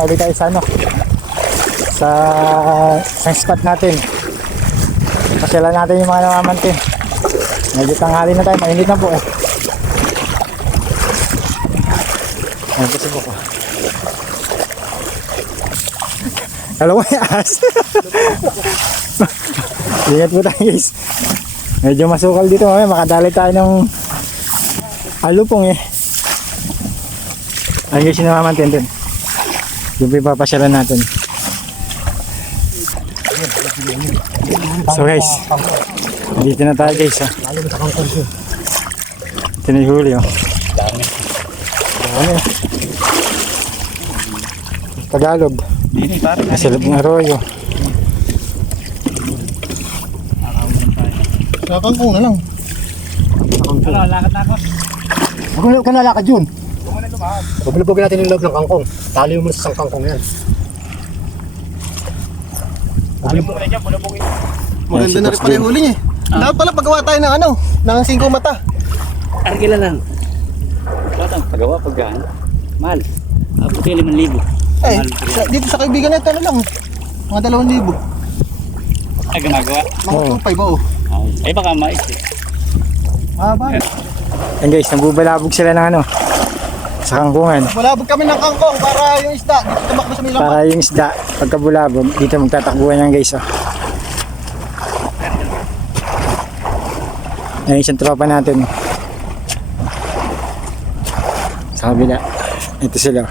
Huli tayo sa ano? Sa isang spot natin. Pasyalan natin yung mga namamantin. Medyo tanghali na tayo, mainit na po eh. Ayan po si Boko. Alam mo yung ahas. Ingat po tayo guys. Medyo masukal dito mamaya, makadali tayo ng alupong eh. Ayun guys, yung namamantin din. Yung pipapasyalan natin. So guys, dito na tayo guys ha. Ito na yung huli oh. Dami. Tagalog. Sa loob ng arroyo. Nakangkong na lang. Lakad na ako. Huwag ka nalakad yun. Na. Pabulubugin natin yung loob ng kangkong. Tali mo sa kangkong yan. Alam mo na dyan, bulabungin. Maganda Yan, na rin pala yung huli niya. eh. Dapat pala paggawa tayo ng ano, ng singko mata. Argila lang. Batang pagawa pagkaan. Mahal. Uh, Puti 5,000. Eh, Mahal. sa, dito sa kaibigan natin ano lang. Mga dalawang libo. Ay, gumagawa. Mga. 2.5 ba oh. Ay, baka mais eh. Ah, ba? Ayan guys, nagbubalabog sila ng ano. Sa kangkungan. Malabog kami ng kangkong para yung isda. Dito tumakbo sa nilang Para yung isda, pagkabulabog, dito magtatakbuhan yan guys oh. Ayan isang tropa natin. Sa kabila. Ito sila.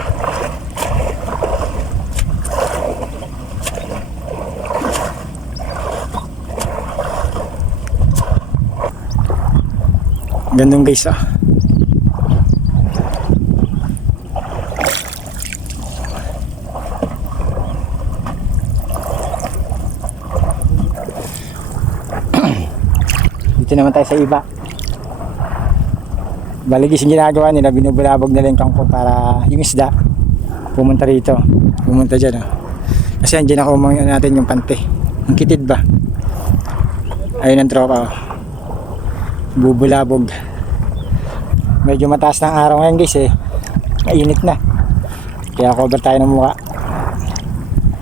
Gandong guys ah. Dito naman tayo sa iba. Baligis yung ginagawa nila, binubulabog nila yung kangkong para yung isda pumunta rito. Pumunta dyan. Oh. Kasi andyan ako umang natin yung pante. Ang kitid ba? Ayun ang tropa. Oh. Bubulabog. Medyo mataas ng araw ngayon guys eh. Mainit na. Kaya cover tayo ng mukha.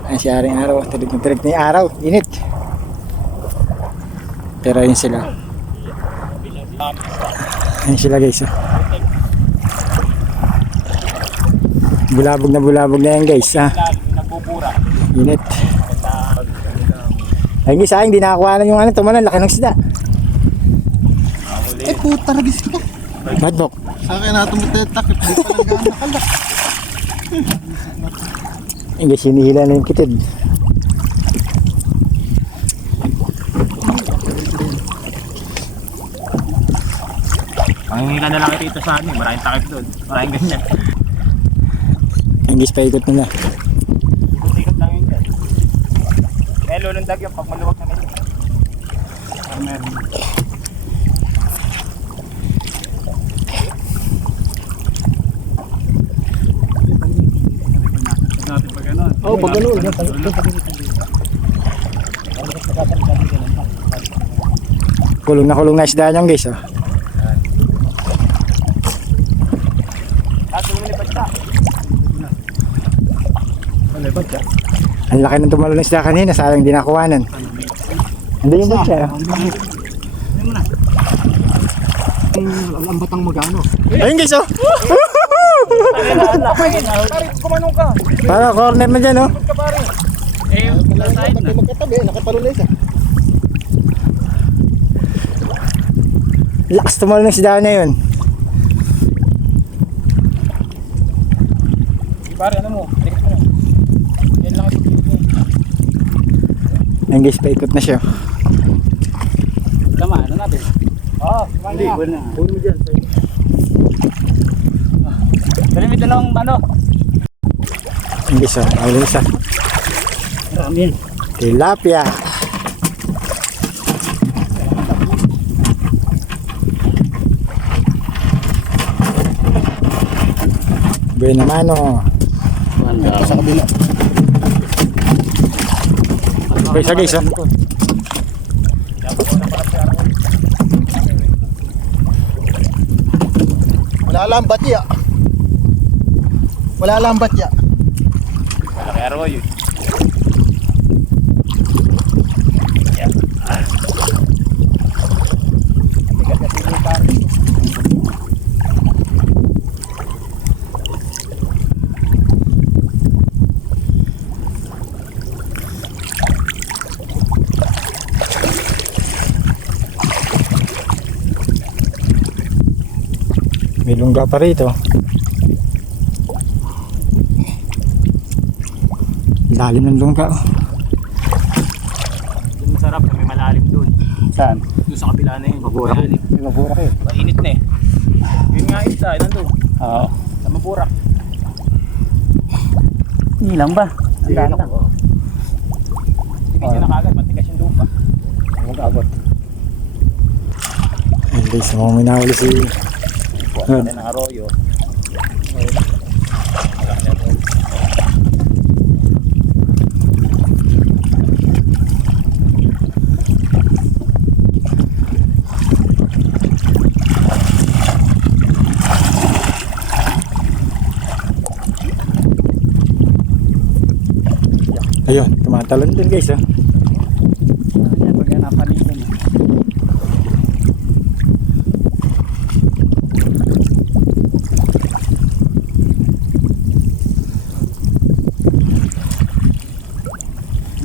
Ay si Aring Araw. Talig na talig na yung araw. Init. Pero ayun sila. Ayun sila guys. Oh. Bulabog na bulabog na yan guys. Ha? Nagpupura. Init. Ayun guys, ayun, hindi nakakuha na yung ano, tumalan, laki ng sida. Eh, puta ragis ko. Madbok. Sa akin na tumitetak. Di pa lang gaan nakalak. Ayun guys, hinihila na yung kitid. Mangingi ka na lang dito sa amin. Maraming takip doon. Maraming ganyan. Guys, paikot na. Ikot lang yun dyan. Kaya lulundag yun pag maluwag na pag ano. Oh, ganun. Kulong na kulong na isda niyan guys. Oh. Tapos lumilipad siya. Ang laki ng tumalo ng isda kanina, sayang di nakuhanan. Hindi yung batya. oh. Ang batang magano. Ayun guys, oh. Kumanong ka. Para corner na dyan, oh. Eh, nasa side na. Magkatabi, siya. Lakas tumalo ng isda na yun. Pare, ano mo? Tikit mo. Yan lang ang tikit mo. Ayun guys, paikot na siya. Tama, ano natin? Oo, Hindi, kumanda. wala na. Huwag mo dyan. Dali may dalawang ano. Guys, oh. Ayun isa. Marami yan. Tilapia. Buena mano. Sa kabila. Okay, sa guys. Wala lang batya. Wala lang batya. Arroyo. May lungga pa rito. Lalim ng. Yung masarap na may malalim doon. Saan? Doon sa kabila na yun. Malalim. May maburak eh. Mainit na eh. Yun nga isa, nandun. Oo. Sa Maburak. Hindi lang ba? Ang daan lang. Siya na kagad, matigas yung lupa. Huwag abot. Ayun guys, mga minahuli si Na ng arroyo. Ayun, tumatalon din guys ah.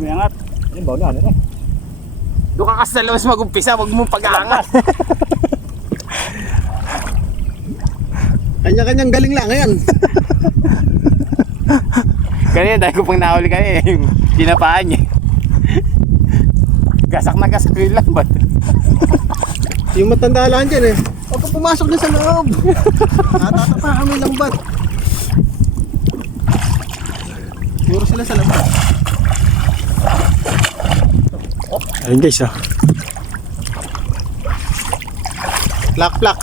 May angat. Yung baw na, ano na. Doon ka kasi sa labas mag-umpisa, huwag mong pag-aangas. Kanya-kanyang galing lang ngayon. Kanina dahil ko pang nahuli kayo eh, yung kinapaan niya. Gasak na gasak yun lang ba't? Yung matanda lang dyan eh. Huwag ka pumasok na sa loob. Natatapa kami lang ba't. Puro sila sa labas. Ayun guys ah. Plak plak.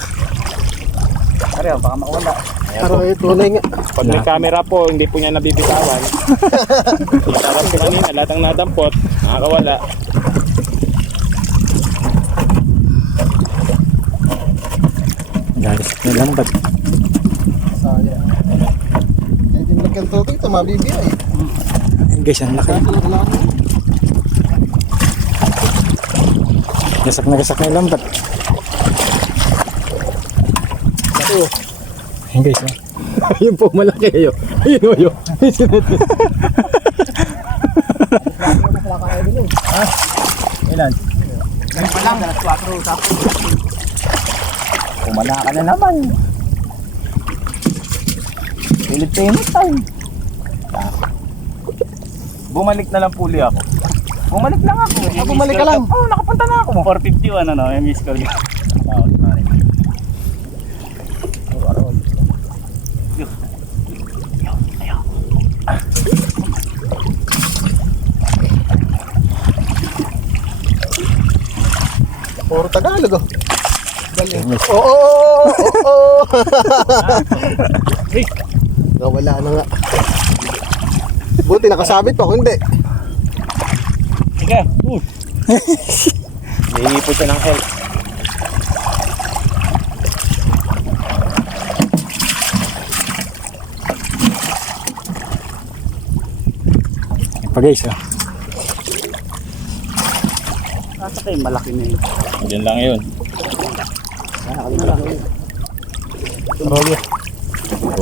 Pareho, baka makawala. Pero ito tunay nga. Pag may camera po, hindi po niya nabibitawan. Itarap ko kanina, lahat ang nadampot, nakakawala. Galis na lambat. Sayang. Eh, din lang kanto ito, mabibiyay. Guys, ang laki. Kaso wala na. Gasak na gasak na yung lambat. Ito. Ayun guys ah. Ayun po, malaki ayo. Ayun o yun. Ilan? Ngayon pa lang, alas 4, tapos. Kumala ka na naman. Pilit-pilit tayo. Bumalik na lang puli ako. Bumalik lang ako. Ah, bumalik ka lang? Oo, oh, nakapunta na ako. 451 ano, yung miss call. Bawat pare. Puro Tagalog oh. Galing. Oo, oo, oo, oo, oo. Nawala na nga. Buti nakasabit pa, kung Sige. Uh. Nahihipo siya ng help. Ayun pa guys ah. Nasa kayo, malaki na yun. Yan lang yun. Malaki. Royo.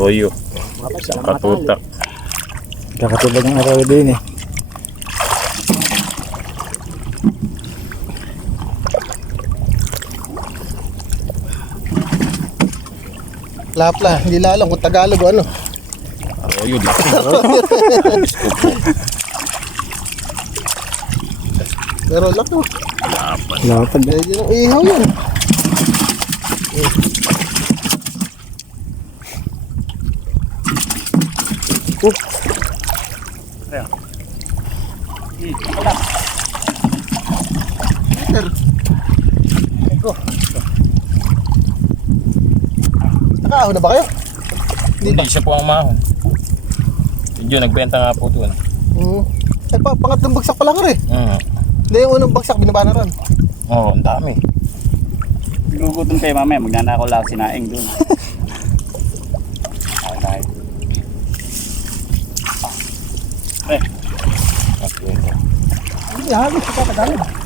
Royo. Katutak. Kakatulad ng araw din eh. Lapla, hindi lalang kung Tagalog ano. Royo, laki. Pero laki. Lapad. Medyo ng ihaw yan. Peter. Eko. Nakaaho na ba kayo? Hindi siya po ang mahon. Yun, nagbenta nga po doon. Hmm. Ay, pa, pangatlong bagsak pa lang rin. Mm. Hindi yung unang bagsak, binaba na rin. Oo, ang dami. Gugutom kayo mamaya, magnanakaw lang sinaing dun. Ako tayo. Eh, Hindi, halos sa kakagalan.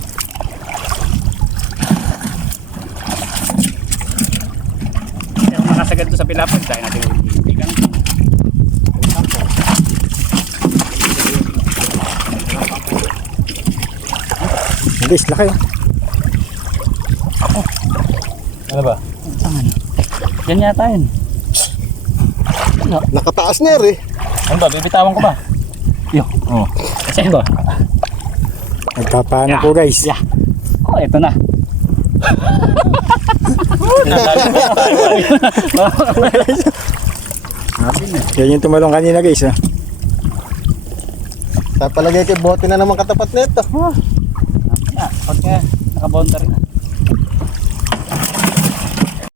Kaya kung makasagad to sa pilapon, tayo natin ka Guys, laki oh. Ano ba? Yan yata yun. Nakataas na rin. Ano ba? Bibitawan ko ba? Yo. Oo. Kasi ba? Nagpapaano po guys. Yeah. Oh, eto na. Yan yung tumalong kanina guys oh. Sa palagay kay bote na naman katapat nito. Yeah, pagka nakaboundary na.